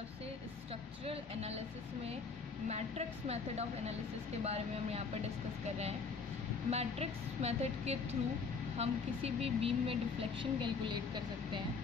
तरफ से structural analysis में मैट्रिक्स मेथड ऑफ एनालिसिस के बारे में हम यहाँ पर डिस्कस कर रहे हैं। मैट्रिक्स मेथड के थ्रू हम किसी भी बीम में डिफ्लेक्शन कैलकुलेट कर सकते हैं।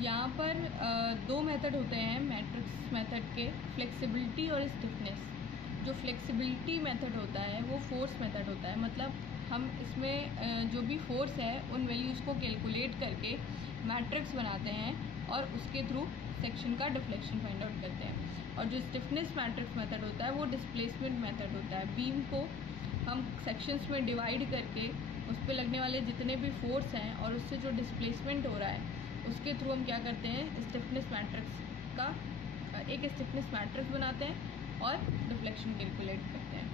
यहाँ पर दो मेथड होते हैं मैट्रिक्स मेथड के, फ्लेक्सिबिलिटी और स्टिफनेस। जो फ्लेक्सिबिलिटी मेथड होता है वो फोर्स मेथड होता है, मतलब हम इसमें जो भी फोर्स है उन वैल्यूज़ को कैलकुलेट करके मैट्रिक्स बनाते हैं और उसके थ्रू सेक्शन का डिफ्लेक्शन फाइंड आउट करते हैं। और जो स्टिफनेस मैट्रिक्स मेथड होता है वो डिस्प्लेसमेंट मेथड होता है। बीम को हम सेक्शंस में डिवाइड करके उस पर लगने वाले जितने भी फोर्स हैं और उससे जो डिस्प्लेसमेंट हो रहा है उसके थ्रू हम क्या करते हैं, स्टिफनेस मैट्रिक्स का एक स्टिफनेस मैट्रिक्स बनाते हैं और डिफ्लेक्शन कैलकुलेट करते हैं।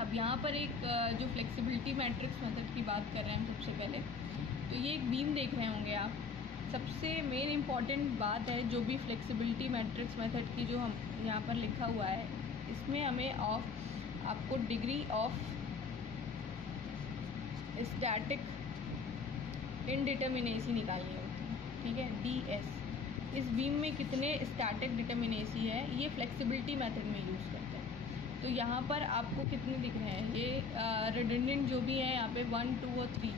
अब यहाँ पर एक जो फ्लेक्सिबिलिटी मैट्रिक्स मेथड की बात कर रहे हैं हम सबसे पहले, तो ये एक बीम देख रहे होंगे आप। सबसे मेन इम्पॉर्टेंट बात है जो भी फ्लेक्सिबिलिटी मैट्रिक्स मेथड की जो हम यहाँ पर लिखा हुआ है, इसमें हमें आपको डिग्री ऑफ स्टैटिक इनडिटर्मिनेसी निकालनी होती है, ठीक है, DS। इस बीम में कितने स्टैटिक डिटर्मिनेसी है ये फ्लेक्सिबिलिटी मेथड में यूज़ करते हैं। तो यहाँ पर आपको कितने दिख रहे हैं, ये रिडंडेंट जो भी है यहाँ पे 1, 2 और 3,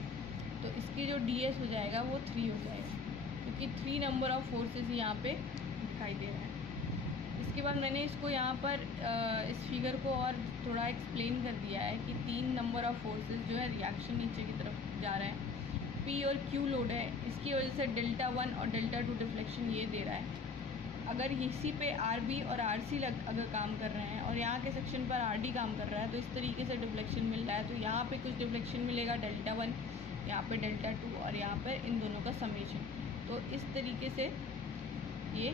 तो इसकी जो DS हो जाएगा वो 3 हो जाएगा, क्योंकि 3 नंबर ऑफ फोर्सेस यहाँ पे दिखाई दे रहा है। इसके बाद मैंने इसको यहाँ पर इस फिगर को और थोड़ा एक्सप्लेन कर दिया है कि 3 नंबर ऑफ फोर्सेस जो है रिएक्शन नीचे की तरफ जा रहे हैं। P और Q लोड है, इसकी वजह से Δ1 और Δ2 डिफ्लेक्शन ये दे रहा है। अगर इसी पे RB और RC अगर काम कर रहे हैं और यहाँ के सेक्शन पर RD काम कर रहा है तो इस तरीके से डिफ्लेक्शन मिल रहा है। तो यहाँ पे कुछ डिफ्लेक्शन मिलेगा Δ1, यहाँ पे Δ2 और यहाँ पर इन दोनों का समेशन। तो इस तरीके से ये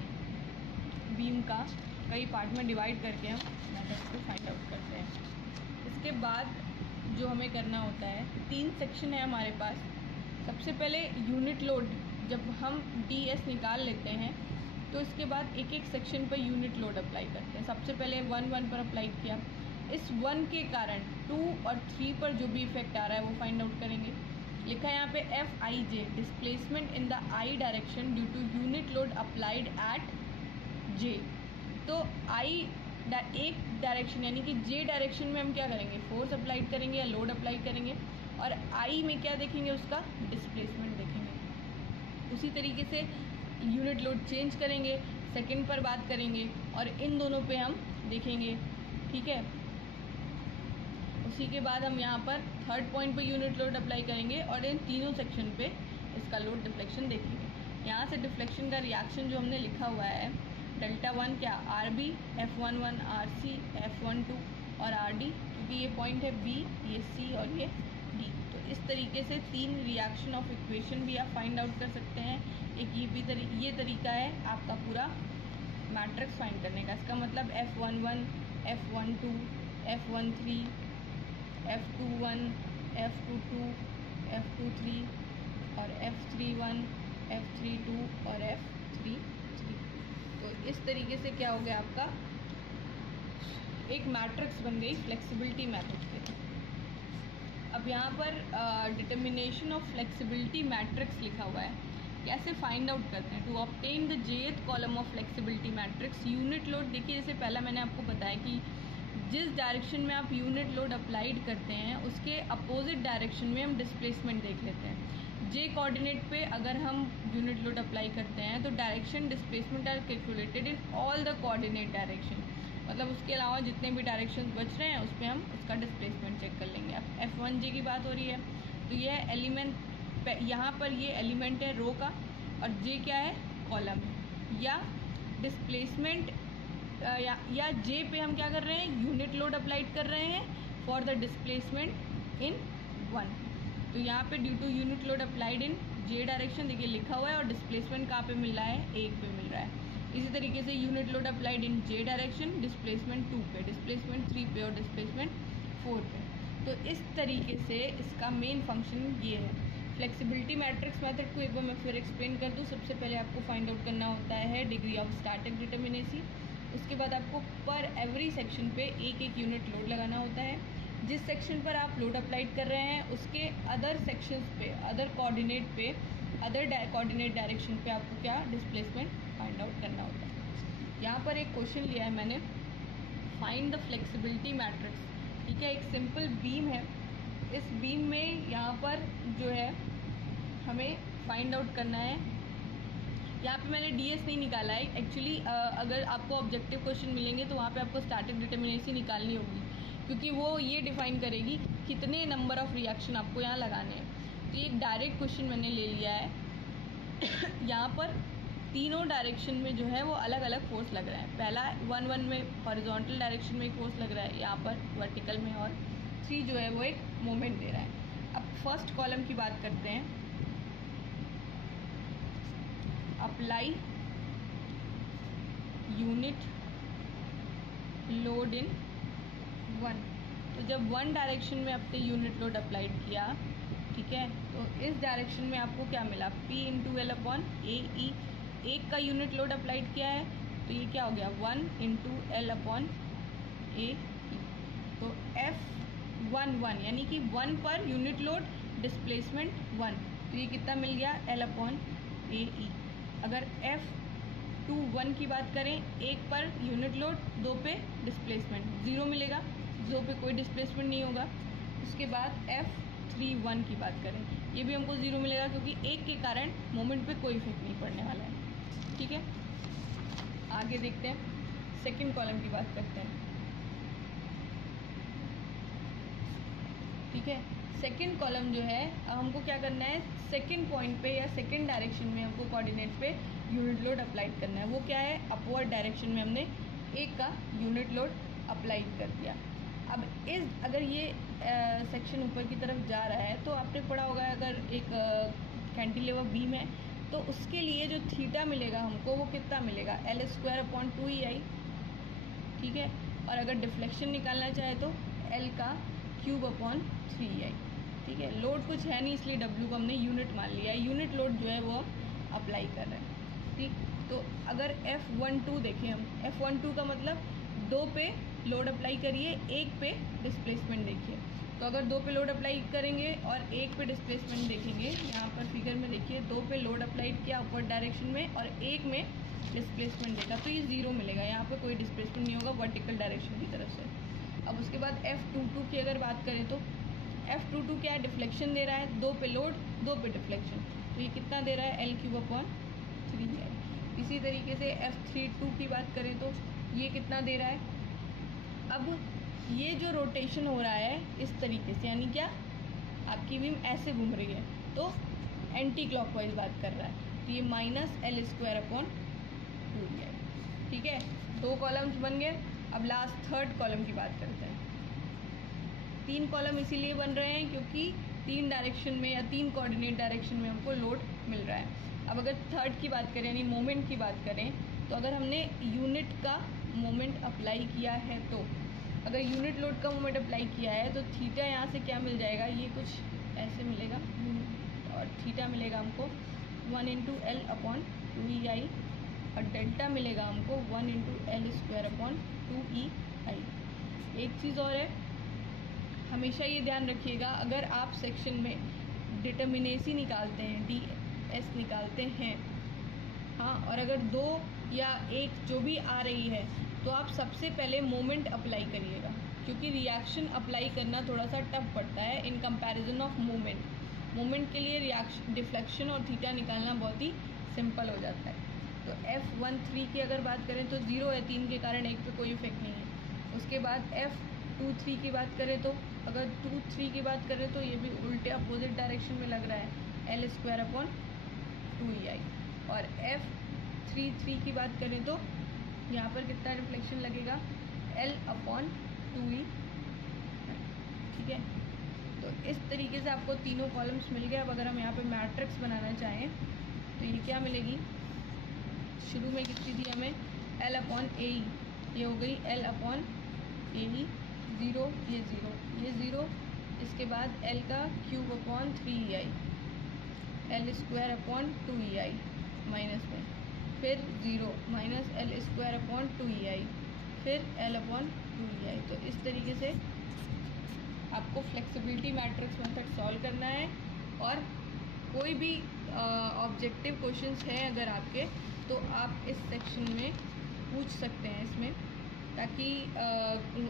बीम का कई पार्ट में डिवाइड करके हम मेथड को फाइंड आउट करते हैं। इसके बाद जो हमें करना होता है, 3 सेक्शन है हमारे पास। सबसे पहले यूनिट लोड, जब हम DS निकाल लेते हैं तो इसके बाद एक एक section per unit load apply करते हैं। सबसे पहले 1 पर अप्लाई किया, इस 1 के कारण 2 और 3 पर जो भी इफेक्ट आ रहा है वो फाइंड आउट करेंगे। लिखा है यहाँ पे FIJ, displacement in the I direction due to unit load applied at J। तो एक डायरेक्शन यानी कि J डायरेक्शन में हम क्या करेंगे, फोर्स अप्लाइड करेंगे या लोड अप्लाई करेंगे, और I में क्या देखेंगे, उसका डिस्प्लेसमेंट देखेंगे। उसी तरीके से यूनिट लोड चेंज करेंगे, सेकंड पर बात करेंगे और इन दोनों पे हम देखेंगे, ठीक है। उसी के बाद हम यहाँ पर थर्ड पॉइंट पे यूनिट लोड अप्लाई करेंगे और इन तीनों सेक्शन पे इसका लोड डिफ्लेक्शन देखेंगे। यहाँ से डिफ्लेक्शन का रिएक्शन जो हमने लिखा हुआ है, Δ1 क्या, RB, F11, RC, F12 और RD, क्योंकि ये पॉइंट है B, ये C और ये D। तो इस तरीके से 3 रिएक्शन ऑफ इक्वेशन भी आप फाइंड आउट कर सकते हैं। एक ये तरीका है आपका पूरा मैट्रिक्स फाइंड करने का। इसका मतलब F11, F12, F13, F21, F22, F23 और F31, F32 और F33। तो इस तरीके से क्या हो गया, आपका एक मैट्रिक्स बन गई फ्लेक्सिबिलिटी मेथड के। अब यहाँ पर डिटर्मिनेशन ऑफ फ्लेक्सिबिलिटी मैट्रिक्स लिखा हुआ है, कैसे फाइंड आउट करते हैं। To obtain the jth column of flexibility matrix, unit load. देखिए जैसे पहला मैंने आपको बताया कि जिस डायरेक्शन में आप यूनिट लोड अप्लाइड करते हैं उसके अपोजिट डायरेक्शन में हम डिस्प्लेसमेंट देख लेते हैं। J कोऑर्डिनेट पे अगर हम यूनिट लोड अप्लाई करते हैं तो direction displacement are calculated in all the coordinate direction, मतलब उसके अलावा जितने भी डायरेक्शंस बच रहे हैं उस पर हम उसका डिस्प्लेसमेंट चेक कर लेंगे। अब F1J की बात हो रही है तो यह एलिमेंट, यहाँ पर ये एलिमेंट है रो का और J क्या है, कॉलम है। या डिस्प्लेसमेंट या J पे हम क्या कर रहे हैं, यूनिट लोड अप्लाइड कर रहे हैं फॉर द डिस्प्लेसमेंट इन 1। तो यहाँ पे due to unit load applied in J direction, देखिए लिखा हुआ है, और डिस्प्लेसमेंट कहाँ पे मिल रहा है, 1 पे मिल रहा है। इसी तरीके से unit load applied in J direction, displacement 2 पे, डिस्प्लेसमेंट 3 पे और डिस्प्लेसमेंट 4 पे। तो इस तरीके से इसका मेन फंक्शन ये है। फ्लेक्सिबिलिटी मैट्रिक्स मेथड को एक बार मैं फिर एक्सप्लेन कर दूँ। सबसे पहले आपको फाइंड आउट करना होता है डिग्री ऑफ स्टैटिक डिटर्मिनेसी। उसके बाद आपको पर एवरी सेक्शन पे एक यूनिट लोड लगाना होता है। जिस सेक्शन पर आप लोड अप्लाइड कर रहे हैं उसके अदर सेक्शंस पे, अदर कोऑर्डिनेट पे, अदर कोऑर्डिनेट डायरेक्शन पे आपको क्या डिस्प्लेसमेंट फाइंड आउट करना होता है। यहाँ पर एक क्वेश्चन लिया है मैंने, फाइंड द फ्लेक्सिबिलिटी मैट्रिक्स। ठीक है, एक सिंपल बीम है, इस बीम में यहाँ पर जो है हमें फाइंड आउट करना है। यहाँ पे मैंने डीएस नहीं निकाला है एक्चुअली। अगर आपको ऑब्जेक्टिव क्वेश्चन मिलेंगे तो वहाँ पे आपको स्टैटिक डिटर्मिनेसी निकालनी होगी, क्योंकि वो ये डिफाइन करेगी कितने नंबर ऑफ रिएक्शन आपको यहाँ लगाने हैं। तो ये एक डायरेक्ट क्वेश्चन मैंने ले लिया है। यहाँ पर तीनों डायरेक्शन में जो है वो अलग अलग फोर्स लग रहा है। पहला 1 में हॉरिजॉन्टल डायरेक्शन में एक फोर्स लग रहा है, यहाँ पर वर्टिकल में, और 3 जो है वो एक मोमेंट दे रहा है। अब फर्स्ट कॉलम की बात करते हैं, अप्लाई यूनिट लोड इन 1। तो जब 1 डायरेक्शन में आपने यूनिट लोड अप्लाइड किया, ठीक है, तो इस डायरेक्शन में आपको क्या मिला, P इंटू एल अपॉन ए ई। एक का यूनिट लोड अप्लाइड किया है तो ये क्या हो गया, 1 इंटू एल अपॉन ए ई। तो F11 यानी कि 1 पर यूनिट लोड डिस्प्लेसमेंट 1, तो ये कितना मिल गया, एल अपॉन ए ई। अगर F21 की बात करें, 1 पर यूनिट लोड, 2 पे डिस्प्लेसमेंट, 0 मिलेगा, 2 पे कोई डिस्प्लेसमेंट नहीं होगा। उसके बाद F31 की बात करें, ये भी हमको 0 मिलेगा, क्योंकि 1 के कारण मोमेंट पे कोई इफेक्ट नहीं पड़ने वाला है। ठीक है, आगे देखते हैं, सेकंड कॉलम की बात करते हैं। ठीक है, सेकंड कॉलम जो है, अब हमको क्या करना है, सेकंड पॉइंट पे या सेकंड डायरेक्शन में हमको कोऑर्डिनेट पे यूनिट लोड अप्लाई करना है। वो क्या है, अपवर्ड डायरेक्शन में हमने 1 का यूनिट लोड अप्लाई कर दिया। अब अगर ये सेक्शन ऊपर की तरफ जा रहा है, तो आपने पढ़ा होगा, अगर एक कैंटिलीवर बीम है तो उसके लिए जो थीटा मिलेगा हमको, वो कितना मिलेगा, L² अपॉन 2EI। ठीक है, और अगर डिफ्लेक्शन निकालना चाहे तो L का क्यूब अपॉन 3EI। ठीक है, लोड कुछ है नहीं, इसलिए W को हमने यूनिट मान लिया है। यूनिट लोड जो है वो हम अप्लाई कर रहे हैं। ठीक, तो अगर F12 देखें हम, F12 का मतलब 2 पे लोड अप्लाई करिए, 1 पे डिस्प्लेसमेंट देखिए। तो अगर 2 पे लोड अप्लाई करेंगे और 1 पे डिस्प्लेसमेंट देखेंगे, यहाँ पर फिगर में देखिए, 2 पे लोड अप्लाइड किया अपवर्ड डायरेक्शन में और 1 में डिस्प्लेसमेंट देखा, तो ये 0 मिलेगा, यहाँ पर कोई डिस्प्लेसमेंट नहीं होगा वर्टिकल डायरेक्शन की तरफ से। अब उसके बाद F22 की अगर बात करें तो F22 क्या है, डिफ्लेक्शन दे रहा है, 2 पे लोड, 2 पे डिफ्लेक्शन, तो ये कितना दे रहा है, L³ अपॉन 3EI। इसी तरीके से F32 की बात करें तो ये कितना दे रहा है। अब ये जो रोटेशन हो रहा है इस तरीके से, यानी क्या, आपकी बीम ऐसे घूम रही है, तो एंटी क्लॉकवाइज बात कर रहा है, तो ये -L² अपॉन 2EI। ठीक है, 2 कॉलम्स बन गए। अब लास्ट थर्ड कॉलम की बात करते हैं। 3 कॉलम इसीलिए बन रहे हैं क्योंकि 3 डायरेक्शन में या 3 कोऑर्डिनेट डायरेक्शन में हमको लोड मिल रहा है। अब अगर थर्ड की बात करें, यानी मोमेंट की बात करें, तो अगर हमने यूनिट का मोमेंट अप्लाई किया है, तो अगर यूनिट लोड का मोमेंट अप्लाई किया है तो थीटा यहाँ से क्या मिल जाएगा, ये कुछ ऐसे मिलेगा, और थीटा मिलेगा हमको 1 इंटू एल अपॉन 2EI, और डेल्टा मिलेगा हमको 1 इंटू L² अपॉन 2EI। एक चीज़ और है, हमेशा ये ध्यान रखिएगा, अगर आप सेक्शन में डिटर्मिनेसी निकालते हैं, DS निकालते हैं, हाँ, और अगर 2 या 1 जो भी आ रही है, तो आप सबसे पहले मोमेंट अप्लाई करिएगा, क्योंकि रिएक्शन अप्लाई करना थोड़ा सा टफ पड़ता है in comparison of moment. Moment के लिए रिएक्शन, डिफ्लेक्शन और थीटा निकालना बहुत ही सिंपल हो जाता है। तो F13 की अगर बात करें तो 0 है, 3 के कारण 1 पे कोई इफेक्ट नहीं है। उसके बाद F23 की बात करें तो, अगर 23 की बात करें तो ये भी उल्टे अपोजिट डायरेक्शन में लग रहा है, L² अपॉन 2EI। और F33 की बात करें तो यहाँ पर कितना रिफ्लेक्शन लगेगा, L अपॉन 2E। ठीक है, तो इस तरीके से आपको तीनों कॉलम्स मिल गए। अब अगर हम यहाँ पे मैट्रिक्स बनाना चाहें तो ये क्या मिलेगी, शुरू में कितनी थी हमें, L अपॉन AE, ये हो गई L अपॉन AE, 0, ये 0, ये 0। इसके बाद L का cube upon 3EI, L² upon 2EI minus में, फिर 0 माइनस L² अपॉन 2EI, फिर L अपॉन 2EI। तो इस तरीके से आपको फ्लेक्सिबिलिटी मैट्रिक्स मेथड सॉल्व करना है। और कोई भी ऑब्जेक्टिव क्वेश्चंस हैं अगर आपके, तो आप इस सेक्शन में पूछ सकते हैं इसमें, ताकि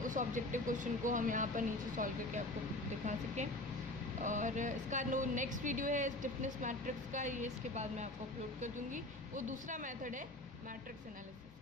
उस ऑब्जेक्टिव क्वेश्चन को हम यहाँ पर नीचे सॉल्व करके आपको दिखा सकें। और इसका नेक्स्ट वीडियो है स्टिफनेस मैट्रिक्स का, ये इसके बाद मैं आपको अपलोड कर दूँगी। वो दूसरा मेथड है मैट्रिक्स एनालिसिस।